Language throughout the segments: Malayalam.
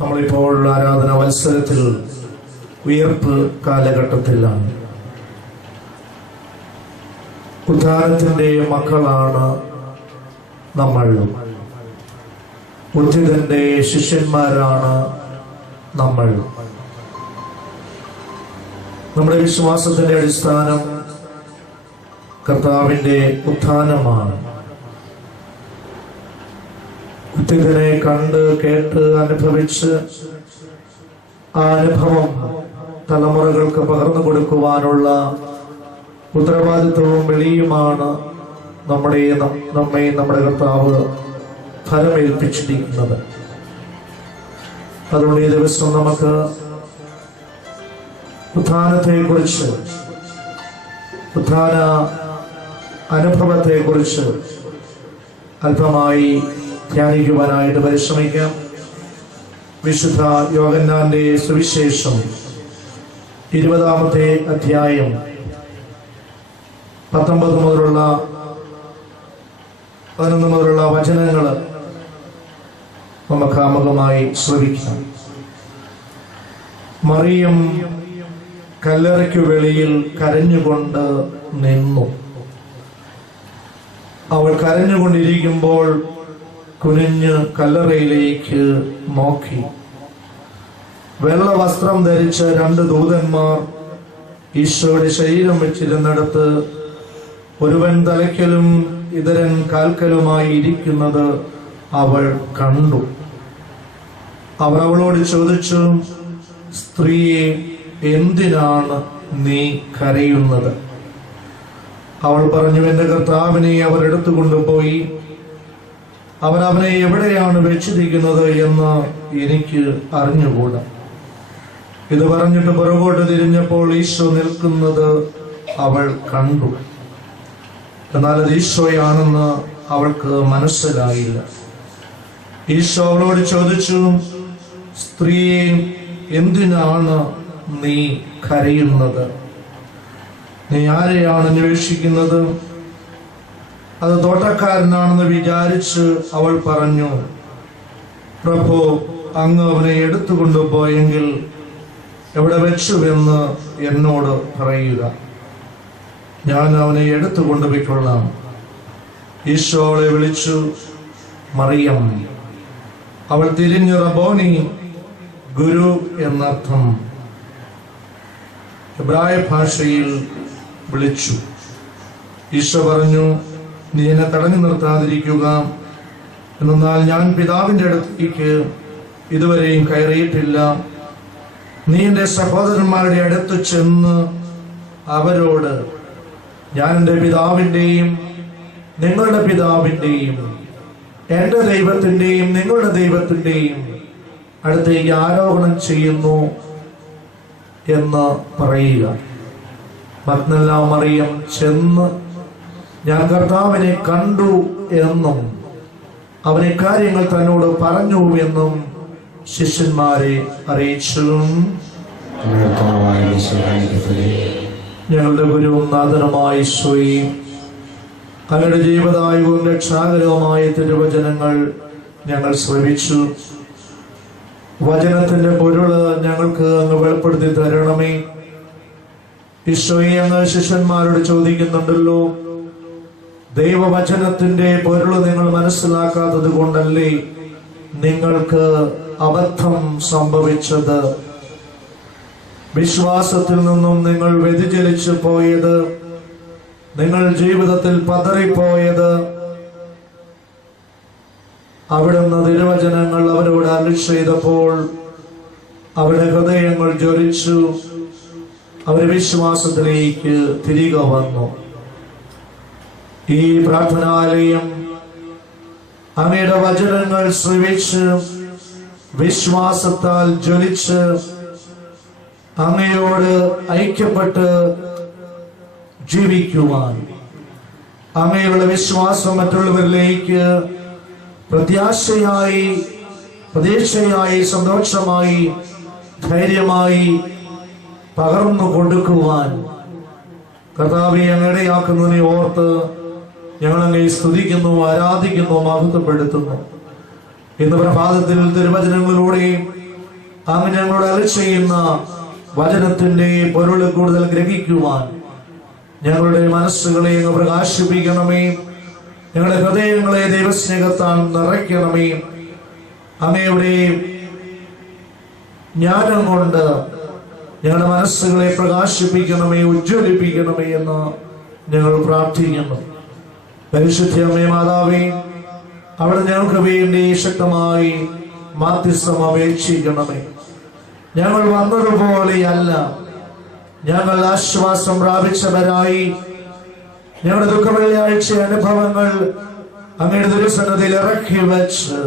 നമ്മളിപ്പോൾ ആരാധന മത്സരത്തിൽ ഉയർപ്പ് കാലഘട്ടത്തിലാണ്. ഉദ്ധാരത്തിന്റെ മക്കളാണ് നമ്മൾ. ഉദ്ധിതന്റെ ശിഷ്യന്മാരാണ് നമ്മൾ. നമ്മുടെ വിശ്വാസത്തിന്റെ അടിസ്ഥാനം കർത്താവിന്റെ ഉത്ഥാനമാണ്. ഉദ്ധിതനെ കണ്ട് കേട്ട് അനുഭവിച്ച് ആ അനുഭവം തലമുറകൾക്ക് പകർന്നു കൊടുക്കുവാനുള്ള ഉത്തരവാദിത്വവും വെളിയുമാണ് നമ്മെ നമ്മുടെ കർത്താവ് ഫലമേൽപ്പിച്ചിരിക്കുന്നത്. അതുകൊണ്ട് ഈ ദിവസം നമുക്ക് ഉത്ഥാനത്തെക്കുറിച്ച്, ഉത്ഥാന അനുഭവത്തെക്കുറിച്ച് അല്പമായി ധ്യാനിക്കുവാനായിട്ട് പരിശ്രമിക്കാം. വിശുദ്ധ യോഹന്നാന്റെ സുവിശേഷം 20-ാമത്തെ അധ്യായം 19 മുതലുള്ള 11 മുതലുള്ള വചനങ്ങൾ നമുക്ക് ആമുഖമായി ശ്രവിക്കാം. മറിയം കല്ലറയ്ക്കു വെളിയിൽ കരഞ്ഞുകൊണ്ട് നിന്നു. അവൾ കരഞ്ഞുകൊണ്ടിരിക്കുമ്പോൾ കുനിഞ്ഞ് കല്ലറയിലേക്ക് നോക്കി. വെള്ള വസ്ത്രം ധരിച്ച 2 ദൂതന്മാർ ഈശോയുടെ ശരീരം വെച്ചിരുന്നിടത്ത് ഒരുവൻ തലയ്ക്കലും ഇതരൻ കാൽക്കലുമായി ഇരിക്കുന്നത് അവൾ കണ്ടു. അവർ അവളോട് ചോദിച്ചു, സ്ത്രീയെ, എന്തിനാണ് നീ കരയുന്നത്? അവൾ പറഞ്ഞു, എന്റെ കർത്താവിനെ അവർ എടുത്തുകൊണ്ടുപോയി. അവർ അവനെ എവിടെയാണ് വെച്ചിരിക്കുന്നത് എന്ന് എനിക്ക് അറിഞ്ഞുകൂടാ. ഇത് പറഞ്ഞിട്ട് പുറകോട്ട് തിരിഞ്ഞപ്പോൾ ഈശോ നിൽക്കുന്നത് അവൾ കണ്ടു. എന്നാൽ അത് ഈശോയാണെന്ന് അവൾക്ക് മനസ്സിലായില്ല. ഈശോ അവളോട് ചോദിച്ചു, സ്ത്രീയെ, എന്തിനാണ് നീ കരയുന്നത്? നീ ആരെയാണ് അന്വേഷിക്കുന്നത്? അത് തോട്ടക്കാരനാണെന്ന് വിചാരിച്ച് അവൾ പറഞ്ഞു, പ്രഭു, അങ്ങ് അവനെ എടുത്തുകൊണ്ടുപോയെങ്കിൽ എവിടെ വെച്ചുവെന്ന് എന്നോട് പറയുക, ഞാൻ അവനെ എടുത്തുകൊണ്ടുപോയിക്കൊള്ളാം. ഈശോ അവളെ വിളിച്ചു, മറിയം. അവൾ തിരിഞ്ഞു റബ്ബോനി, ഗുരു എന്നർത്ഥം എബ്രായ ഭാഷയിൽ വിളിച്ചു. ഈശോ പറഞ്ഞു, നീ എന്നെ തടഞ്ഞു നിർത്താതിരിക്കുക. എന്നാൽ ഞാൻ പിതാവിന്റെ അടുത്തേക്ക് ഇതുവരെയും കയറിയിട്ടില്ല. നീ എന്റെ സഹോദരന്മാരുടെ അടുത്ത് ചെന്ന് അവരോട്, ഞാൻ എന്റെ പിതാവിന്റെയും നിങ്ങളുടെ പിതാവിന്റെയും എന്റെ ദൈവത്തിന്റെയും നിങ്ങളുടെ ദൈവത്തിന്റെയും അടുത്തേക്ക് ആരോപണം ചെയ്യുന്നു എന്ന് പറയുക. മഗ്ദലന മറിയം ചെന്ന്, ഞാൻ കർത്താവിനെ കണ്ടു എന്നും അവനെ കാര്യങ്ങൾ തന്നോട് പറഞ്ഞു എന്നും ശിഷ്യന്മാരെ അറിയിച്ചു. ഞങ്ങളുടെ ഗുരുവും നാഥനുമായ ഈശോയെ, അങ്ങയുടെ ജീവദായകവും രക്ഷാകരവുമായ തിരുവചനങ്ങൾ ഞങ്ങൾ ശ്രവിച്ചു. വചനത്തിന്റെ പൊരുള് ഞങ്ങൾക്ക് അങ്ങ് വെളിപ്പെടുത്തി തരണമേ. ഈശോയെ, അങ്ങ് ശിഷ്യന്മാരോട് ചോദിക്കുന്നുണ്ടല്ലോ, ദൈവവചനത്തിന്റെ പൊരുള് നിങ്ങൾ മനസ്സിലാക്കാത്തത് കൊണ്ടല്ലേ നിങ്ങൾക്ക് അബദ്ധം സംഭവിച്ചത്? വിശ്വാസത്തിൽ നിന്നും നിങ്ങൾ വ്യതിചലിച്ചു പോയത്, നിങ്ങൾ ജീവിതത്തിൽ പതറിപ്പോയത്. അവിടുന്ന് തിരുവചനങ്ങൾ അവരോട് അരുളി ചെയ്തപ്പോൾ അവരുടെ ഹൃദയങ്ങൾ ജ്വലിച്ചു. അവർ വിശ്വാസത്തിലേക്ക് തിരികെ വന്നു. ഈ പ്രാർത്ഥനാലയം അങ്ങയുടെ വചനങ്ങൾ ശ്രവിച്ച് വിശ്വാസത്താൽ ജ്വലിച്ച് അങ്ങയോട് ഐക്യപ്പെട്ട് ജീവിക്കുവാൻ, അങ്ങയുടെ വിശ്വാസം മറ്റുള്ളവരിലേക്ക് പ്രതീക്ഷയായി സന്തോഷമായി ധൈര്യമായി പകർന്നു കൊടുക്കുവാൻ കർത്താവെ അങ്ങടെയാക്കുന്നതിനെ ഓർത്ത് ഞങ്ങൾ അങ്ങേ സ്തുതിക്കുന്നു, ആരാധിക്കുന്നു, മഹത്വപ്പെടുത്തുന്നു. ഇന്ന് പ്രഭാതത്തിൽ തിരുവചനങ്ങളിലൂടെ അങ്ങ് ഞങ്ങളോട് അരുളി ചെയ്യുന്ന വചനത്തിന്റെ പൊരുള് കൂടുതൽ ഗ്രഹിക്കുവാൻ ഞങ്ങളുടെ മനസ്സുകളെ അങ്ങ് പ്രകാശിപ്പിക്കണമേ. ഞങ്ങളുടെ ഹൃദയങ്ങളെ ദൈവസ്നേഹത്താൽ നിറയ്ക്കണമേ. അങ്ങയുടെ ജ്ഞാനം കൊണ്ട് ഞങ്ങളുടെ മനസ്സുകളെ പ്രകാശിപ്പിക്കണമേ, ഉജ്ജ്വലിപ്പിക്കണമേ എന്ന് ഞങ്ങൾ പ്രാർത്ഥിക്കുന്നു. പരിശുദ്ധ അമ്മേ മാതാവേ, അവിടെ ഞങ്ങൾക്ക് വേണ്ടി ശക്തമായി മാധ്യസ്ഥം അപേക്ഷിക്കണമേ. ഞങ്ങൾ വന്നതുപോലെയല്ല, ഞങ്ങൾ ആശ്വാസം പ്രാപിച്ചവരായി ഞങ്ങളുടെ ദുഃഖവെള്ളിയാഴ്ച അനുഭവങ്ങൾ അങ്ങയുടെ തിരുസന്നിധിയിൽ ഇറക്കി വെച്ച്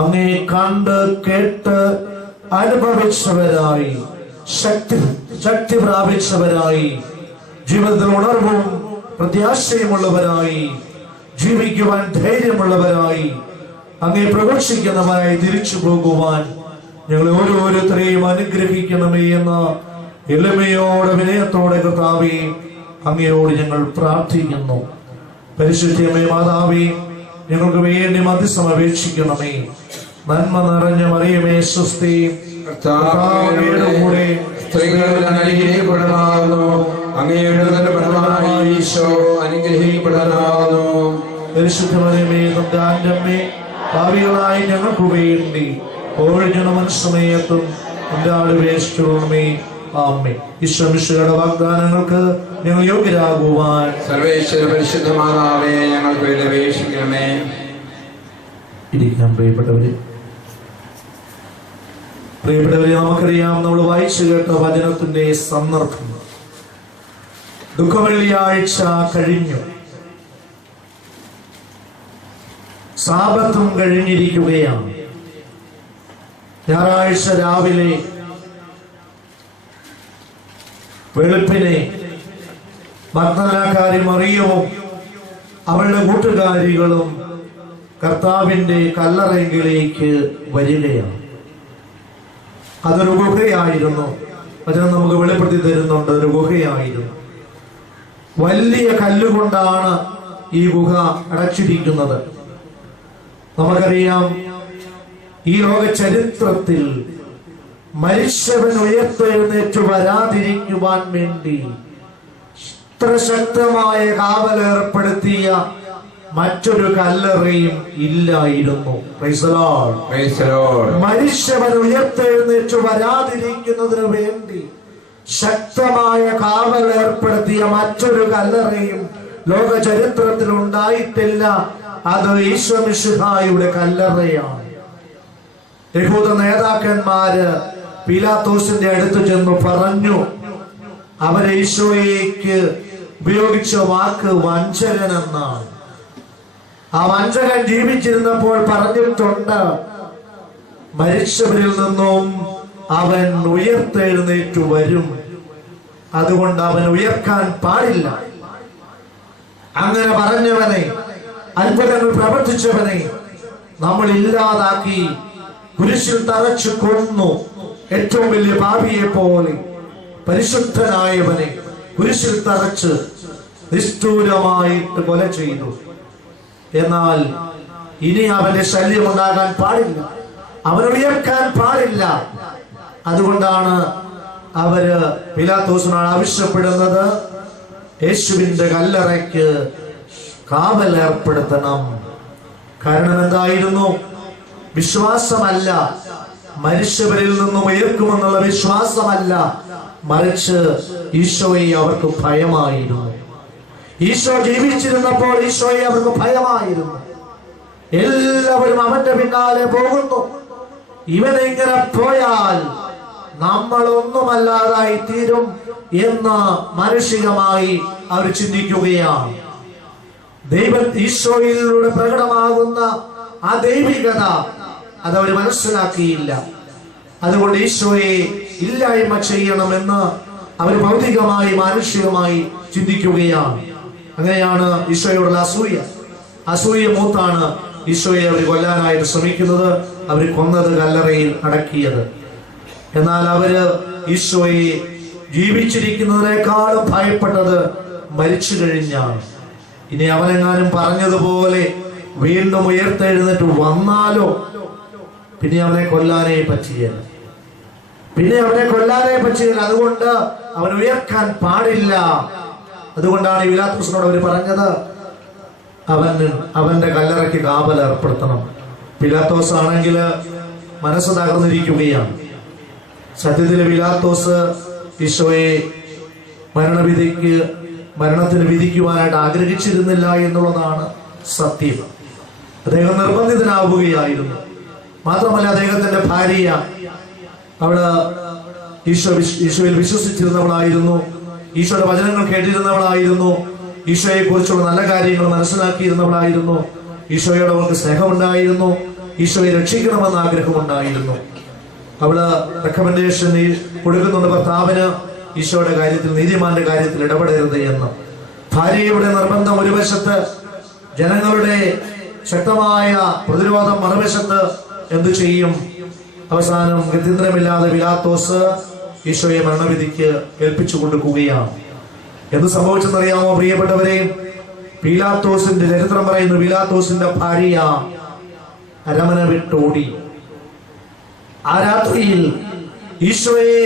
അങ്ങേ കണ്ട് കേട്ട് അനുഭവിച്ചവരായി ശക്തി പ്രാപിച്ചവരായി ജീവിതത്തിൽ ഉണർവും പ്രത്യാശയുമുള്ളവരായി ജീവിക്കുവാൻ ധൈര്യമുള്ളവരായി അങ്ങേ പ്രഘോഷിക്കുന്നവരായി തിരിച്ചു പോകുവാൻ ഞങ്ങളെ ഓരോരുത്തരെയും അനുഗ്രഹിക്കണമേ എന്ന എളിമയോടെ വിനയത്തോടെ കർത്താവേ അങ്ങയോട് ഞങ്ങൾ പ്രാർത്ഥിക്കുന്നു. പരിശുദ്ധമേ മാതാവേ, ഞങ്ങൾക്ക് വേണ്ടി മധ്യസ്ഥം അപേക്ഷിക്കണമേ. നന്മ നിറഞ്ഞ മറിയമേ സ്വസ്തി, കർത്താവിന്റെ കൂടെ സ്ത്രീകളിൽ അനുഗ്രഹിക്കപ്പെടാവുന്നു. അങ്ങയുടെ ഈശോ അനുഗ്രഹിക്കപ്പെടാവുന്നു. പരിശുദ്ധ മറിയമേ നമ്മുടെ ആന്റമ്മേ, പാപികളായി ഞങ്ങൾക്ക് വേണ്ടി ഓഴിഞ്ഞ മനസ്സമയത്തും എന്റെ ആളുപേക്ഷിക്കണമേ. ആമേൻ. ഈശ്വമിശിയുടെ വാഗ്ദാനങ്ങൾക്ക് ഞങ്ങൾ യോഗ്യരാകുവാൻ സർവേശ്വര പരിശുദ്ധ മാതാവേ ഞങ്ങൾക്ക് വേണ്ടി അപേക്ഷിക്കണമേ. ഇരിക്കാം പ്രിയപ്പെട്ടവരെ. നമുക്കറിയാം, നമ്മൾ വായിച്ചു കേട്ട വചനത്തിന്റെ സന്ദർഭം ദുഃഖവെള്ളിയാഴ്ച കഴിഞ്ഞു, സാബത്തും കഴിഞ്ഞിരിക്കുകയാണ്. ഞായറാഴ്ച രാവിലെ വെളുപ്പിനെ മഗ്ദലക്കാരി മറിയവും അവളുടെ കൂട്ടുകാരികളും കർത്താവിന്റെ കല്ലറയിലേക്ക് വരികയാണ്. അതൊരു ഗുഹയായിരുന്നു. വചനം നമുക്ക് വെളിപ്പെടുത്തി തരുന്നുണ്ട്. ഒരു ഗുഹയായിരുന്നു. വലിയ കല്ലുകൊണ്ടാണ് ഈ ഗുഹ അടച്ചിരിക്കുന്നത്. നമുക്കറിയാം, ഈ ലോക ചരിത്രത്തിൽ മരിച്ചവൻ ഉയർത്തെഴുന്നേറ്റ് വരാതിരിക്കുവാൻ വേണ്ടി ഇത്ര ശക്തമായ കാവലേർപ്പെടുത്തിയ മറ്റൊരു കല്ലറയും ഇല്ലായിരുന്നു. മരിച്ചവൻ ഉയർത്തെഴുന്നേറ്റ് വരാതിരിക്കുന്നതിന് വേണ്ടി ശക്തമായ കാവലേർപ്പെടുത്തിയ മറ്റൊരു കല്ലറയും ലോക ചരിത്രത്തിൽ ഉണ്ടായിട്ടില്ല. അത് ഈശോമിശിഹായുടെ കല്ലറയാണ്. യഹൂദ നേതാക്കന്മാര് പീലാത്തോസിന്റെ അടുത്ത് ചെന്ന് പറഞ്ഞു, അവരെ ഈശോയ്ക്ക് ഉപയോഗിച്ച വാക്ക് വഞ്ചകൻ എന്നാണ്. ആ വഞ്ചകൻ ജീവിച്ചിരുന്നപ്പോൾ പറഞ്ഞിട്ടുണ്ട്, മരിച്ചവരിൽ നിന്നും അവൻ ഉയർത്തെഴുന്നേറ്റു വരും, അതുകൊണ്ട് അവൻ ഉയർക്കാൻ പാടില്ല. അങ്ങനെ പറഞ്ഞവനെ, അത്ഭുതങ്ങൾ പ്രവർത്തിച്ചവനെ നമ്മൾ ഇല്ലാതാക്കി കുരിശിൽ തറച്ചു കൊന്നു. ഏറ്റവും വലിയ പാപിയെ പോലെ പരിശുദ്ധനായവനെ കുരിശിൽ തറച്ച് നിഷ്ഠൂരമായിട്ട് കൊല ചെയ്തു. എന്നാൽ ഇനി അവന്റെ ശല്യം ഉണ്ടാകാൻ പാടില്ല, അവൻ ഉയർക്കാൻ പാടില്ല. അതുകൊണ്ടാണ് അവര് പീലാത്തോസിനോട് ആവശ്യപ്പെടുന്നത്, യേശുവിന്റെ കല്ലറയ്ക്ക് കാവലേർപ്പെടുത്തണം. കാരണം എന്തായിരുന്നു? വിശ്വാസമല്ല, മരിച്ചവരിൽ നിന്നും ഉയർക്കുമെന്നുള്ള വിശ്വാസമല്ല, മറിച്ച് ഈശോയെ അവർക്ക് ഭയമായിരുന്നു. ഈശോ ജീവിച്ചിരുന്നപ്പോൾ ഈശോയെ അവർക്ക് ഭയമായിരുന്നു. എല്ലാവരും അവന്റെ പിന്നാലെ പോകുന്നു. ഇവനെങ്ങനെ പോയാൽ നമ്മൾ ഒന്നുമല്ലാതായി തീരും എന്ന് മാനുഷികമായി അവർ ചിന്തിക്കുകയാണ്. ഈശോയിലൂടെ പ്രകടമാകുന്ന ആ ദൈവികത അതവർ മനസ്സിലാക്കിയില്ല. അതുകൊണ്ട് ഈശോയെ ഇല്ലായ്മ ചെയ്യണമെന്ന് അവർ ഭൗതികമായി മാനുഷികമായി ചിന്തിക്കുകയാണ്. അങ്ങനെയാണ് ഈശോയോടുള്ള അസൂയ മൂത്താണ് ഈശോയെ അവർ കൊല്ലാനായിട്ട് ശ്രമിക്കുന്നത്. അവർ കൊന്നത് കല്ലറയിൽ അടക്കിയത്. എന്നാൽ അവര് ഈശോയെ ജീവിച്ചിരിക്കുന്നതിനേക്കാളും ഭയപ്പെട്ടത് മരിച്ചു കഴിഞ്ഞാണ്. ഇനി അവനെങ്ങാനും പറഞ്ഞതുപോലെ വീണ്ടും ഉയർത്തെഴുന്നേറ്റ് വന്നാലോ പിന്നെ അവനെ കൊല്ലാനേ പറ്റിയല്ല. പിന്നെ അവനെ കൊല്ലാനേ പറ്റില്ല. അതുകൊണ്ട് അവൻ ഉയർക്കാൻ പാടില്ല. അതുകൊണ്ടാണ് പീലാത്തോസിനോട് അവർ പറഞ്ഞത് അവന്റെ കല്ലറയ്ക്ക് കാവൽ ഏർപ്പെടുത്തണം. പീലാത്തോസ് ആണെങ്കിൽ മനസ്സ് തകർന്നിരിക്കുകയാണ്. സത്യത്തിൽ പീലാത്തോസ് ഈശോയെ മരണത്തിന് വിധിക്കുവാനായിട്ട് ആഗ്രഹിച്ചിരുന്നില്ല എന്നുള്ളതാണ് സത്യം. അദ്ദേഹം നിർബന്ധിതനാവുകയായിരുന്നു. മാത്രമല്ല അദ്ദേഹത്തിന്റെ ഭാര്യ അവള് ഈശോയിൽ വിശ്വസിച്ചിരുന്നവളായിരുന്നു, ഈശോയുടെ വചനങ്ങൾ കേട്ടിരുന്നവളായിരുന്നു, ഈശോയെ കുറിച്ചുള്ള നല്ല കാര്യങ്ങൾ മനസ്സിലാക്കിയിരുന്നവളായിരുന്നു, ഈശോയോട് അവൾക്ക് സ്നേഹമുണ്ടായിരുന്നു, ഈശോയെ രക്ഷിക്കണമെന്ന് ആഗ്രഹമുണ്ടായിരുന്നു. അവള് റെക്കമെൻഡേഷൻ കൊടുക്കുന്നുണ്ട് ഭർത്താവിന് ഈശോയുടെ കാര്യത്തിൽ, നീതിമാന്റെ കാര്യത്തിൽ ഇടപെടരുത് എന്ന്. ഭാര്യയുടെ നിർബന്ധം ഒരു വശത്ത്, ജനങ്ങളുടെ ശക്തമായ പ്രതിരോധം മറുവശത്ത്. എന്തു ചെയ്യും? അവസാനം ഗത്യന്തരമില്ലാതെ പീലാത്തോസ് ഈശോയെ മരണവിധിക്ക് ഏൽപ്പിച്ചു കൊടുക്കുകയാണ്. എന്ത് സംഭവിച്ചെന്നറിയാമോ പ്രിയപ്പെട്ടവരെ? പീലാത്തോസിന്റെ ചരിത്രം പറയുന്നു, പീലാത്തോസിന്റെ ഭാര്യ അരമന വിട്ടോടി. ആ രാത്രിയിൽ ഈശോയെ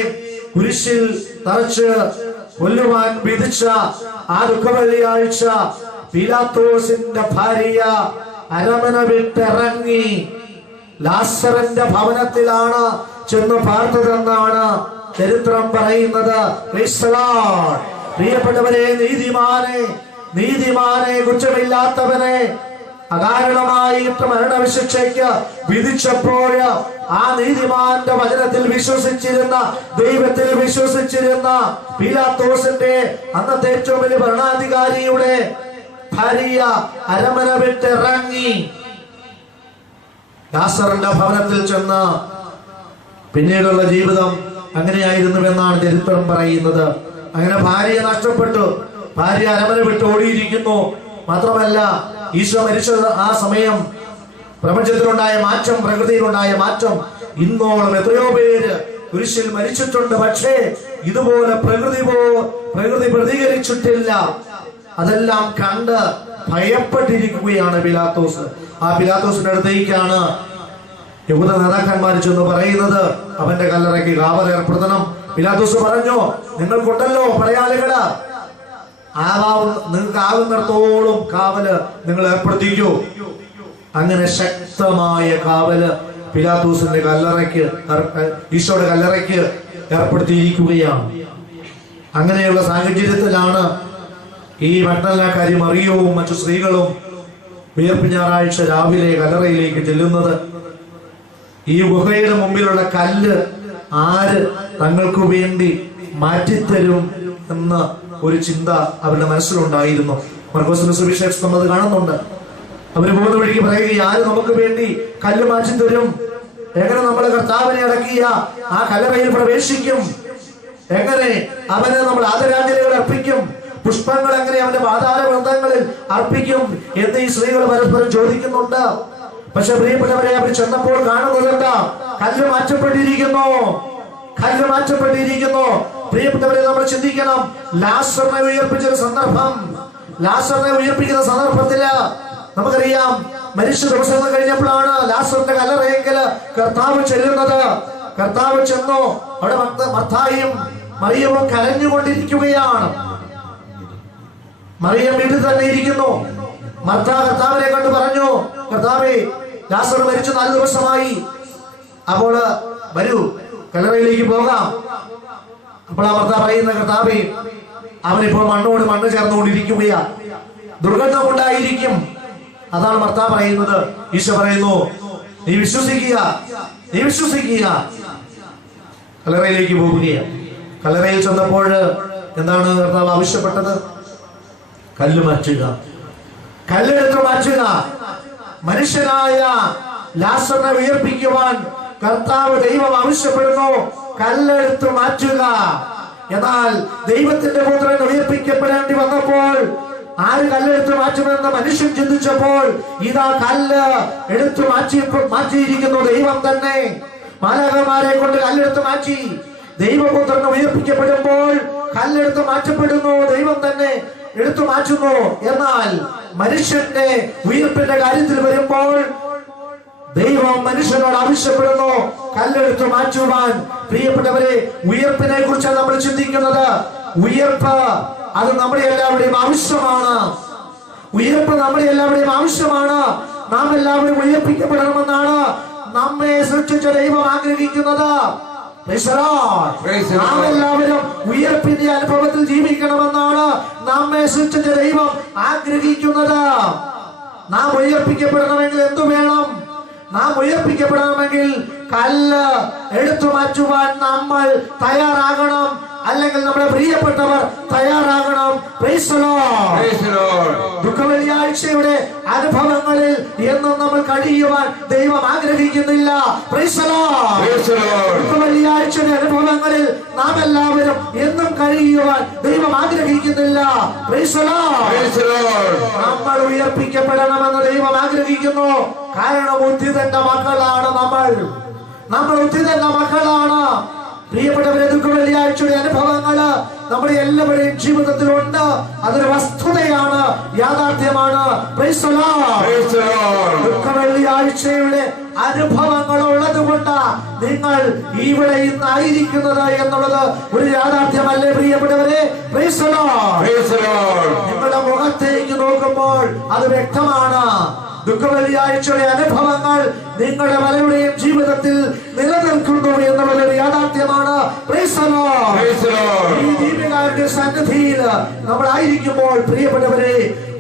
കുരിശിൽ തറച്ച് കൊല്ലുവാൻ വിധിച്ച ആ ദുഃഖവെള്ളിയാഴ്ച പീലാത്തോസിന്റെ ഭാര്യ അരമന വിട്ടിറങ്ങി ലാസറിന്റെ ഭവനത്തിലാണ് ചെന്ന് പാർത്തതെന്നാണ് ചരിത്രം പറയുന്നത്. പ്രിയപ്പെട്ടവരെ, നീതിമാനെ കുറ്റമില്ലാത്തവനെ അകാരണമായിട്ട് മരണവിശിക്ഷയ്ക്ക് വിധിച്ചപ്പോൾ ആ നീതിമാന്റെ വചനത്തിൽ വിശ്വസിച്ചിരുന്ന, ദൈവത്തിൽ വിശ്വസിച്ചിരുന്ന പീലാത്തോസിന്റെ അന്നത്തെ ഏറ്റവും വലിയ ഭരണാധികാരിയുടെ ഭാര്യ അരമന വിട്ടിറങ്ങി ലാസറിന്റെ ഭവനത്തിൽ ചെന്ന് പിന്നീടുള്ള ജീവിതം അങ്ങനെയായിരുന്നുവെന്നാണ് ചരിത്രം പറയുന്നത്. അങ്ങനെ ഭാര്യ നഷ്ടപ്പെട്ടു, ഭാര്യ അരമന വിട്ട് ഓടിയിരിക്കുന്നു. മാത്രമല്ല, ഈശോ മരിച്ചത് ആ സമയം പ്രപഞ്ചത്തിലുണ്ടായ മാറ്റം, പ്രകൃതിയിലുണ്ടായ മാറ്റം ഇന്നോളം എത്രയോ പേര് കുരിശിൽ മരിച്ചിട്ടുണ്ട്. പക്ഷേ ഇതുപോലെ പ്രകൃതി പ്രതികരിച്ചിട്ടില്ല. അതെല്ലാം കണ്ട് ഭയപ്പെട്ടിരിക്കുകയാണ് പീലാത്തോസ്. ആ പീലാത്തോസിന്റെ അടുത്തേക്കാണ് യഹൂദ നേതാക്കന്മാർ ചെന്ന് പറയുന്നത് അവന്റെ കല്ലറയ്ക്ക് കാവൽ ഏർപ്പെടുത്തണം. പീലാത്തോസ് പറഞ്ഞു, നിങ്ങൾക്കുണ്ടല്ലോ പടയാളികള്, നിങ്ങൾക്ക് ആകുന്നിടത്തോളം കാവല് നിങ്ങൾ ഏർപ്പെടുത്തിക്കൂ. അങ്ങനെ ശക്തമായ കാവല് പീലാത്തോസിന്റെ കല്ലറയ്ക്ക്, ഈശോയുടെ കല്ലറയ്ക്ക് ഏർപ്പെടുത്തിയിരിക്കുകയാണ്. അങ്ങനെയുള്ള സാഹചര്യത്തിലാണ് ഈ മഗ്ദലക്കാരി മറിയവും മറ്റു സ്ത്രീകളും ഉയർപ്പ് ഞായറാഴ്ച രാവിലെ കല്ലറയിലേക്ക് ചെല്ലുന്നത്. ഈ ഗുഹയുടെ മുമ്പിലുള്ള കല്ല് ആര് തങ്ങൾക്ക് വേണ്ടി മാറ്റിത്തരും എന്ന ഒരു ചിന്ത അവരുടെ മനസ്സിലുണ്ടായിരുന്നു. മർക്കോസിന്റെ സുവിശേഷം നമ്മൾ കാണുന്നുണ്ട്. അവര് പോകുന്ന വഴിക്ക് പറയുക, ആര് നമുക്ക് വേണ്ടി കല്ല് മാറ്റിത്തരും? എങ്ങനെ നമ്മൾ കർത്താവിനെ അടക്കിയ ആ കല്ലറയിൽ പ്രവേശിക്കും? എങ്ങനെ അവന് നമ്മൾ ആദരാഞ്ജലികൾ അർപ്പിക്കും? പുഷ്പങ്ങൾ എങ്ങനെ അവന്റെ പാതാള വൃന്ദങ്ങളിൽ അർപ്പിക്കും എന്ന് ഈ സ്ത്രീകൾ പരസ്പരം ചോദിക്കുന്നുണ്ട്. പക്ഷെ പ്രിയപ്പെട്ടവരെ, അവർ ചെന്നപ്പോൾ കാണുന്നത് കല്ല് മാറ്റപ്പെട്ടിരിക്കുന്നു. പ്രിയപ്പെട്ടവരെ, നമ്മൾ ചിന്തിക്കണം. ലാസറിനെ ഉയർപ്പിച്ചൊരു സന്ദർഭം, ലാസറിനെ ഉയർപ്പിക്കുന്ന സന്ദർഭത്തില് നമുക്കറിയാം, മരിച്ച ദിവസങ്ങൾ കഴിഞ്ഞപ്പോഴാണ് ലാസറിന്റെ കല്ലറയെങ്കില് കർത്താവ് ചെല്ലുന്നത്. കർത്താവ് ചെന്നു, അവിടെ മർത്തായും മറിയവും കരഞ്ഞുകൊണ്ടിരിക്കുകയാണ്. മറിയം വീട്ടിൽ തന്നെ ഇരിക്കുന്നു. മർത്ത കർത്താവിനെ കണ്ടു പറഞ്ഞു, കർത്താവേ, ലാസർ മരിച്ചു 4 ദിവസമായി, അപ്പോൾ വരൂ കല്ലറയിലേക്ക് പോകാം. അപ്പോൾ ആ മർത്ത പറയുന്ന, കർത്താവേ, അവനിപ്പോൾ മണ്ണോട് മണ്ണ് ചേർന്നുകൊണ്ടിരിക്കുകയാ, ദുർഗന്ധം ഉണ്ടായിരിക്കും. അതാണ് മർത്ത പറയുന്നത്. ഈശോ പറയുന്നു, നീ വിശ്വസിക്കുക. കല്ലറയിലേക്ക് പോകുകയാണ്. കല്ലറയിൽ ചെന്നപ്പോൾ എന്താണ് കർത്താവ് ആവശ്യപ്പെട്ടത്? കല്ല് മാറ്റുക, കല്ലെടുത്ത് മാറ്റുക. മനുഷ്യനായ ലാസറിനെ ഉയർപ്പിക്കുവാൻ കർത്താവ് ദൈവം ആവശ്യപ്പെടുന്നു, കല്ലെടുത്ത് മാറ്റുക. എന്നാൽ ദൈവത്തിന്റെ പുത്രൻ ഉയർപ്പിക്കപ്പെടേണ്ടി വന്നപ്പോൾ ആര് കല്ലെടുത്ത് മാറ്റുമെന്ന് മനുഷ്യൻ ചിന്തിച്ചപ്പോൾ ഇതാ കല്ല് എടുത്തു മാറ്റിയിരിക്കുന്നു ദൈവം തന്നെ. മാലാഖമാരെ കൊണ്ട് കല്ലെടുത്ത് മാറ്റി. ദൈവപുത്രൻ ഉയർപ്പിക്കപ്പെടുമ്പോൾ കല്ലെടുത്ത് മാറ്റപ്പെടുന്നു, ദൈവം തന്നെ എടുത്തു മാറ്റുന്നു. എന്നാൽ മനുഷ്യന്റെ ഉയർപ്പിന്റെ കാര്യത്തിൽ വരുമ്പോൾ ദൈവം മനുഷ്യനോട് ആവശ്യപ്പെടുന്നു കല്ലെടുത്ത് മാറ്റുവാൻ. പ്രിയപ്പെട്ടവരെ, ഉയർപ്പിനെ കുറിച്ചാണ് നമ്മൾ ചിന്തിക്കുന്നത്. ഉയർപ്പ് അത് നമ്മുടെ എല്ലാവരുടെയും ആവശ്യമാണ്. ഉയർപ്പ് നമ്മുടെ എല്ലാവരുടെയും ആവശ്യമാണ്. നാം എല്ലാവരും ഉയർപ്പിക്കപ്പെടണമെന്നാണ് നമ്മെ സൃഷ്ടിച്ച ദൈവം ആഗ്രഹിക്കുന്നത്. നാം എല്ലാവരും ഉയർപ്പിന്റെ അനുഭവത്തിൽ ജീവിക്കണമെന്നാണ് നമ്മെ സൃഷ്ടിച്ച ദൈവം ആഗ്രഹിക്കുന്നത്. നാം ഉയർപ്പിക്കപ്പെടണമെങ്കിൽ എന്തു വേണം? നാം ഉയർപ്പിക്കപ്പെടണമെങ്കിൽ കല്ല് എടുത്തു മാറ്റുവാൻ നമ്മൾ തയ്യാറാകണം, അല്ലെങ്കിൽ നമ്മുടെ പ്രിയപ്പെട്ടവർ തയ്യാറാകണം. ദുഃഖവെള്ളിയാഴ്ചയുടെ അനുഭവങ്ങളിൽ എന്നും നമ്മൾ കഴിയുവാൻ ദൈവം ആഗ്രഹിക്കുന്നില്ല. ദുഃഖവെള്ളിയാഴ്ചയുടെ അനുഭവങ്ങളിൽ നാം എല്ലാവരും എന്നും കഴിയുവാൻ ദൈവം ആഗ്രഹിക്കുന്നില്ല. നമ്മൾ ഉയർപ്പിക്കപ്പെടണമെന്ന് ദൈവം ആഗ്രഹിക്കുന്നു. കാരണം ഉദ്ധിതന്റെ മക്കളാണ് നമ്മൾ ഉദ്ധിതന്റെ മക്കളാണ്. പ്രിയപ്പെട്ടവരെ, ദുഃഖവെള്ളിയാഴ്ചയുടെ അനുഭവങ്ങള് നമ്മുടെ എല്ലാവരുടെയും ജീവിതത്തിലുണ്ട്. അതൊരു വസ്തുതയാണ്, യാഥാർത്ഥ്യമാണ്. ദുഃഖവെള്ളിയാഴ്ചയുടെ അനുഭവങ്ങൾ ഉള്ളത് കൊണ്ട് നിങ്ങൾ ഇവിടെ ഇന്നായിരിക്കുന്നത് എന്നുള്ളത് ഒരു യാഥാർത്ഥ്യമല്ലേ പ്രിയപ്പെട്ടവരെ? നിങ്ങളുടെ മുഖത്തേക്ക് നോക്കുമ്പോൾ അത് വ്യക്തമാണ്. ദുഃഖവെള്ളിയാഴ്ചയുടെ അനുഭവങ്ങൾ നിങ്ങളുടെ പലരുടെയും ജീവിതത്തിൽ നിലനിൽക്കുന്നു എന്നുള്ളൊരു യാഥാർത്ഥ്യമാണ്. ഈ ദീപികാരുടെ സന്നിധിയിൽ നമ്മളായിരിക്കുമ്പോൾ പ്രിയപ്പെട്ടവരെ,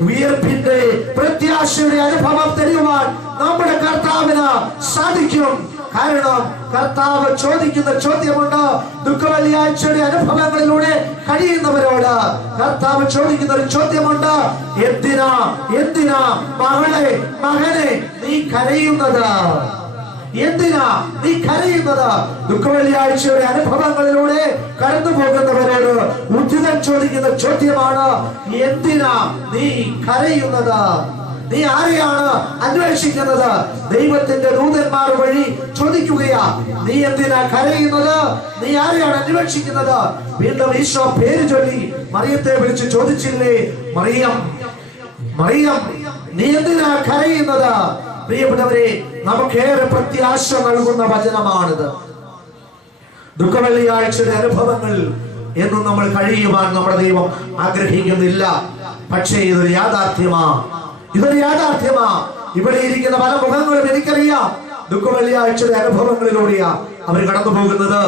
ഉയർപ്പിന്റെ പ്രത്യാശയുടെ അനുഭവം തരുവാൻ നമ്മുടെ കർത്താവിന് സാധിക്കും. കാരണം കർത്താവ് ചോദിക്കുന്ന ചോദ്യമുണ്ട്. ദുഃഖവെള്ളിയാഴ്ചയുടെ അനുഭവങ്ങളിലൂടെ കഴിയുന്നവരോട് കർത്താവ് ചോദിക്കുന്ന ഒരു ചോദ്യമുണ്ട്. എന്തിനാ മകനെ നീ കരയുന്നത്? എന്തിനാ നീ കരയുന്നത്? ദുഃഖവെള്ളിയാഴ്ചയുടെ അനുഭവങ്ങളിലൂടെ കടന്നു പോകുന്നവരോട് ഉദ്ധിതൻ ചോദിക്കുന്ന ചോദ്യമാണ്, എന്തിനാ നീ കരയുന്നത്? നീ ആരെയാണ് അന്വേഷിക്കുന്നത്? ദൈവത്തിന്റെ ദൂതന്മാർ വഴി ചോദിക്കുകയാ, നീ എന്തിനാ കരയുന്നത്? നീ ആരെയാണ് അന്വേഷിക്കുന്നത്? വീണ്ടും ഈശോ പേര് ചൊല്ലി മറിയത്തെ വിളിച്ച് ചോദിച്ചില്ലേ, മറിയം നീ എന്തിനാ കരയുന്നത്? പ്രിയപ്പെട്ടവരെ, നമുക്കേറെ പ്രത്യാശ നൽകുന്ന വചനമാണിത്. ദുഃഖവെള്ളിയാഴ്ചയുടെ അനുഭവങ്ങൾ എന്നും നമ്മൾ കഴിയുവാൻ നമ്മുടെ ദൈവം ആഗ്രഹിക്കുന്നില്ല. പക്ഷേ ഇതൊരു യാഥാർത്ഥ്യമാ. ഇവിടെ ഇരിക്കുന്ന പല മുഖങ്ങളും എനിക്കറിയാം. ദുഃഖവെള്ളിയാഴ്ചയുടെ അനുഭവങ്ങളിലൂടെയാ അവർ കടന്നു പോകുന്നത്.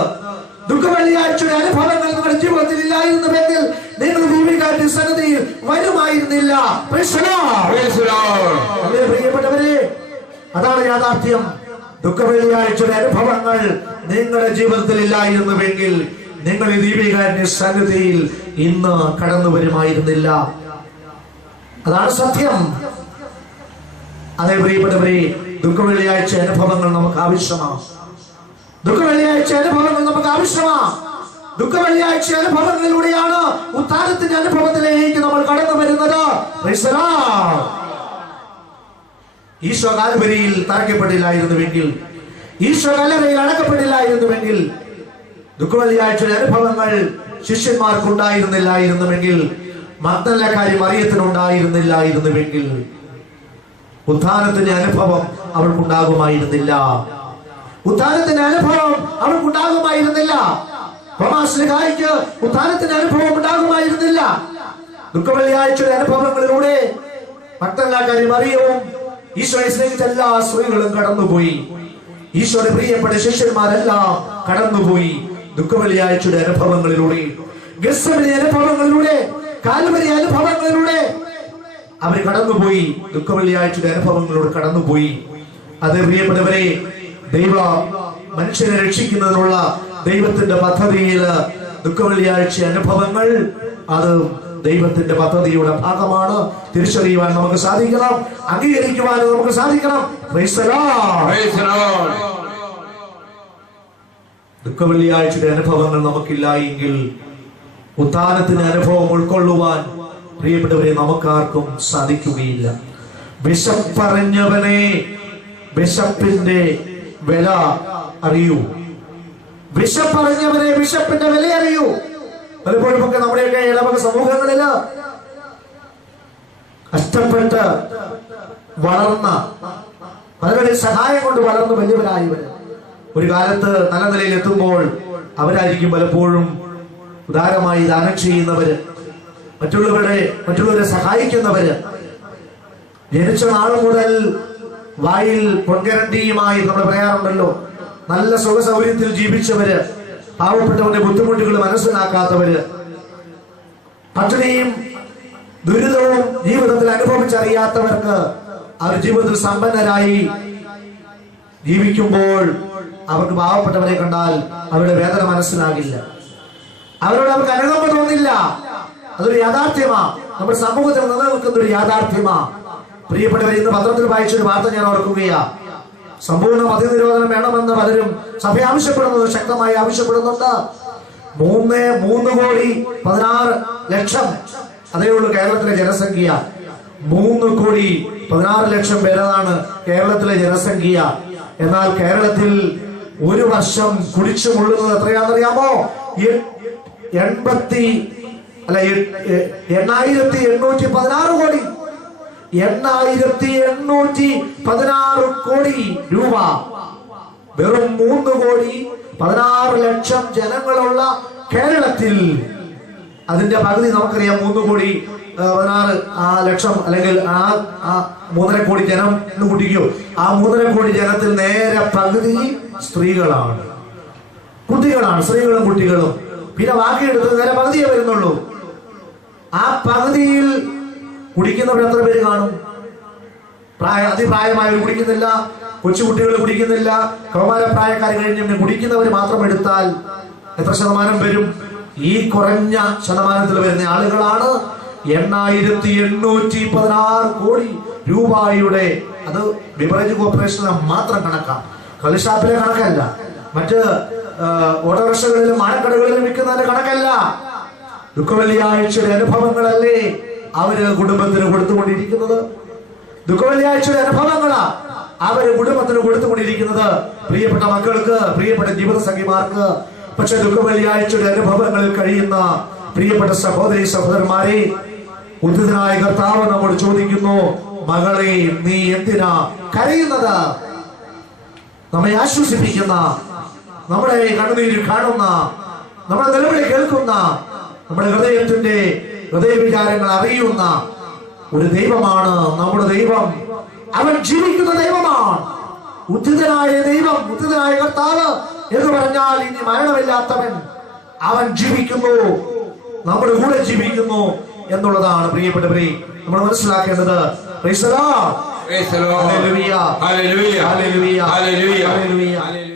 ദുഃഖവെള്ളിയാഴ്ചയുടെ അനുഭവങ്ങൾ നിങ്ങളുടെ ജീവിതത്തിൽ ഇല്ലായിരുന്നുവെങ്കിൽ നിങ്ങൾ ദീപികാരുടെ സന്നിധിയിൽ വരുമായിരുന്നില്ല. പ്രിയപ്പെട്ടവരെ, അതാണ് യാഥാർത്ഥ്യം. ദുഃഖവെള്ളിയാഴ്ചയുടെ അനുഭവങ്ങൾ നിങ്ങളുടെ ജീവിതത്തിൽ ഇല്ലായിരുന്നുവെങ്കിൽ നിങ്ങൾ ഈ ദീപികാരുടെ സന്നിധിയിൽ ഇന്ന് കടന്നു വരുമായിരുന്നില്ല. അതാണ് സത്യം. അതേ പ്രിയപ്പെട്ടവരെ, ദുഃഖവെള്ളിയാഴ്ച അനുഭവങ്ങൾ നമുക്ക് ആവശ്യമാണ്. ദുഃഖവെള്ളിയാഴ്ച അനുഭവങ്ങൾ നമുക്ക് ആവശ്യമാണ്. ദുഃഖവെള്ളിയാഴ്ച അനുഭവങ്ങളിലൂടെയാണ് ഉത്ഥാനത്തിന്റെ അനുഭവത്തിലേക്ക് നമ്മൾ കടന്നു വരുന്നത്. ഈശോ കാൽവരിയിൽ തറയ്ക്കപ്പെട്ടില്ലായിരുന്നുവെങ്കിൽ, ഈശോ കല്ലറയിൽ അടക്കപ്പെട്ടില്ലായിരുന്നുവെങ്കിൽ, ദുഃഖവെള്ളിയാഴ്ചയുടെ അനുഭവങ്ങൾ ശിഷ്യന്മാർക്കുണ്ടായിരുന്നില്ലായിരുന്നുവെങ്കിൽ, മഗ്ദലക്കാരി മറിയത്തിനുണ്ടായിരുന്നില്ലായിരുന്നുവെങ്കിൽ, ഉത്ഥാനത്തിന്റെ അനുഭവം അവൾക്കുണ്ടാകുമായിരുന്നില്ല. ഉത്ഥാനത്തിന്റെ അനുഭവം അവൾക്കുണ്ടാകുമായിരുന്നില്ല. തോമാശ്ലീഹായ്ക്ക് ഉത്ഥാനത്തിന്റെ അനുഭവം ഉണ്ടാകുമായിരുന്നില്ല. ദുഃഖവെള്ളിയാഴ്ചയുടെ അനുഭവങ്ങളിലൂടെ മഗ്ദലക്കാരി മറിയവും ഈശോയെ സ്നേഹിച്ച എല്ലാ സ്ത്രീകളും കടന്നുപോയി. ഈശോയുടെ പ്രിയപ്പെട്ട ശിഷ്യന്മാരെല്ലാം കടന്നുപോയി. ദുഃഖവെള്ളിയാഴ്ചയുടെ അനുഭവങ്ങളിലൂടെ, ഗെത്സമനി അനുഭവങ്ങളിലൂടെ, കാൽവരി അനുഭവങ്ങളിലൂടെ അവർ കടന്നുപോയി. ദുഃഖവെള്ളിയാഴ്ചയുടെ അനുഭവങ്ങളിലൂടെ കടന്നുപോയി. അത് പ്രിയപ്പെട്ടവരെ, ദൈവ മനുഷ്യനെ രക്ഷിക്കുന്നതിനുള്ള ദൈവത്തിന്റെ പദ്ധതിയിൽ ദുഃഖവെള്ളിയാഴ്ച അനുഭവങ്ങൾ അത് ദൈവത്തിന്റെ പദ്ധതിയുടെ ഭാഗമാണ്. തിരിച്ചറിയുവാൻ നമുക്ക് സാധിക്കണം, അംഗീകരിക്കുവാൻ നമുക്ക് സാധിക്കണം. ദുഃഖവെള്ളിയാഴ്ചയുടെ അനുഭവങ്ങൾ നമുക്കില്ല എങ്കിൽ ഉത്ഥാനത്തിന്റെ അനുഭവം ഉൾക്കൊള്ളുവാൻ പ്രിയപ്പെട്ടവരെ നമുക്കാർക്കും സാധിക്കുകയില്ല. വിശപ്പറിഞ്ഞവനെ വിശപ്പിന്റെ വില അറിയൂ. വിശപ്പറിഞ്ഞവനെ വിശപ്പിന്റെ വില അറിയൂ. പലപ്പോഴും ഒക്കെ നമ്മുടെയൊക്കെ ഇടവക സമൂഹങ്ങളില് കഷ്ടപ്പെട്ട് വളർന്ന പലരുടെയും സഹായം കൊണ്ട് വളർന്നു വലിയവരായവര് ഒരു കാലത്ത് നല്ല നിലയിൽ എത്തുമ്പോൾ അവരായിരിക്കും പലപ്പോഴും ഉദാരമായി ദാനം ചെയ്യുന്നവര്, മറ്റുള്ളവരെ സഹായിക്കുന്നവര്. ജനിച്ച നാൾ മുതൽ വായിൽ പൊൻകരണ്ടിയുമായി നമ്മൾ പറയാറുണ്ടല്ലോ, നല്ല സുഖ സൗകര്യത്തിൽ ജീവിച്ചവര്, പാവപ്പെട്ടവന്റെ ബുദ്ധിമുട്ടുകൾ മനസ്സിലാക്കാത്തവര്, പട്ടിണിയും ദുരിതവും ജീവിതത്തിൽ അനുഭവിച്ചറിയാത്തവർക്ക് അവർ ജീവിതത്തിൽ സമ്പന്നരായി ജീവിക്കുമ്പോൾ അവർക്ക് പാവപ്പെട്ടവരെ കണ്ടാൽ അവരുടെ വേദന മനസ്സിലാകില്ല, അവരോട് അവർക്ക് അനുകമ്പ തോന്നില്ല. അതൊരു യാഥാർത്ഥ്യമാ, നമ്മുടെ സമൂഹത്തിൽ നിലനിൽക്കുന്ന ഒരു യാഥാർത്ഥ്യമാ. പ്രിയപ്പെട്ടവർ, ഇന്ന് പത്രത്തിൽ വായിച്ചൊരു വാർത്ത ഞാൻ ഓർക്കുകയാ. സമ്പൂർണ്ണ മദ്യനിരോധനം വേണമെന്ന് പലരും സഭ ആവശ്യപ്പെടുന്നത്, ശക്തമായി ആവശ്യപ്പെടുന്നുണ്ട്. 3,16,00,000 അതേ ഉള്ളൂ കേരളത്തിലെ ജനസംഖ്യ. 3,16,00,000 പേരാണ് കേരളത്തിലെ ജനസംഖ്യ. എന്നാൽ കേരളത്തിൽ ഒരു വർഷം കുടിച്ചു മുള്ളുന്നത് എത്രയാണെന്നറിയാമോ? 8,816 കോടി. 8,816 കോടി രൂപ. വെറും 3,16,00,000 ജനങ്ങളുള്ള കേരളത്തിൽ അതിന്റെ പകുതി നമുക്കറിയാം. 3,16,00,000 അല്ലെങ്കിൽ 3.5 കോടി ജനം എന്ന് കൂട്ടിക്കോ. ആ 3.5 കോടി ജനത്തിൽ നേരെ പകുതി സ്ത്രീകളാണ്, കുട്ടികളാണ്, സ്ത്രീകളും കുട്ടികളും. പിന്നെ ബാക്കിയെടുത്ത് നേരെ പകുതിയേ വരുന്നുള്ളൂ. ആ പകുതിയിൽ കുടിക്കുന്നവർ എത്ര പേര് കാണും? അതിപ്രായമായവർ കുടിക്കുന്നില്ല, കൊച്ചുകുട്ടികൾ കുടിക്കുന്നില്ല, കൗമാരപ്രായക്കാർ കഴിഞ്ഞ് കുടിക്കുന്നവർ മാത്രം എടുത്താൽ എത്ര ശതമാനം വരും? ഈ കുറഞ്ഞ ശതമാനത്തിൽ വരുന്ന ആളുകളാണ് 8,816 കോടി രൂപയുടെ. അത് ബിവറേജ് കോർപ്പറേഷനിലെ മാത്രം കണക്കാണ്, കള്ളുഷാപ്പിലെ കണക്കല്ല, മറ്റ് ഓട്ടോറിക്ഷകളിലും മാനക്കടകളിലും വിൽക്കുന്നതിന്റെ കണക്കല്ല. ദുഃഖവെള്ളിയാഴ്ചയുടെ അനുഭവങ്ങളല്ലേ അവര് കുടുംബത്തിന് കൊടുത്തുകൊണ്ടിരിക്കുന്നത്? ദുഃഖവെള്ളിയാഴ്ചയുടെ അനുഭവങ്ങളാ അവര് കുടുംബത്തിന് കൊടുത്തുകൊണ്ടിരിക്കുന്നത്, പ്രിയപ്പെട്ട മക്കൾക്ക്, പ്രിയപ്പെട്ട ജീവിത സഖിമാർക്ക്. പക്ഷെ ദുഃഖവെള്ളിയാഴ്ചയുടെ അനുഭവങ്ങളിൽ കഴിയുന്ന പ്രിയപ്പെട്ട സഹോദരി സഹോദരന്മാരെ, ഉദ്ധിതനായ കർത്താവ് നമ്മോട് ചോദിക്കുന്നു, മകളെ നീ എന്തിനാ കരയുന്നത്? നമ്മെ ആശ്വസിപ്പിക്കുന്ന, നമ്മുടെ കണ്ണുനീര് കാണുന്ന, നമ്മുടെ നിലവിളി കേൾക്കുന്ന, നമ്മുടെ ഹൃദയവിചാരങ്ങൾ അറിയുന്ന ഒരു ദൈവമാണ് നമ്മുടെ ദൈവം. അവൻ ജീവിക്കുന്ന ദൈവമാണ്. ഉദ്ധിതനായ ദൈവം, ഉദ്ധിതനായ കർത്താവ് എന്ന് പറഞ്ഞാൽ ഇനി മരണമില്ലാത്തവൻ. അവൻ ജീവിക്കുന്നു, നമ്മുടെ കൂടെ ജീവിക്കുന്നു എന്നുള്ളതാണ് പ്രിയപ്പെട്ടവരെ നമ്മൾ മനസ്സിലാക്കേണ്ടത്. Praise the Lord. Praise the Lord. Hallelujah. Hallelujah. Hallelujah. Hallelujah. Hallelujah. Hallelujah.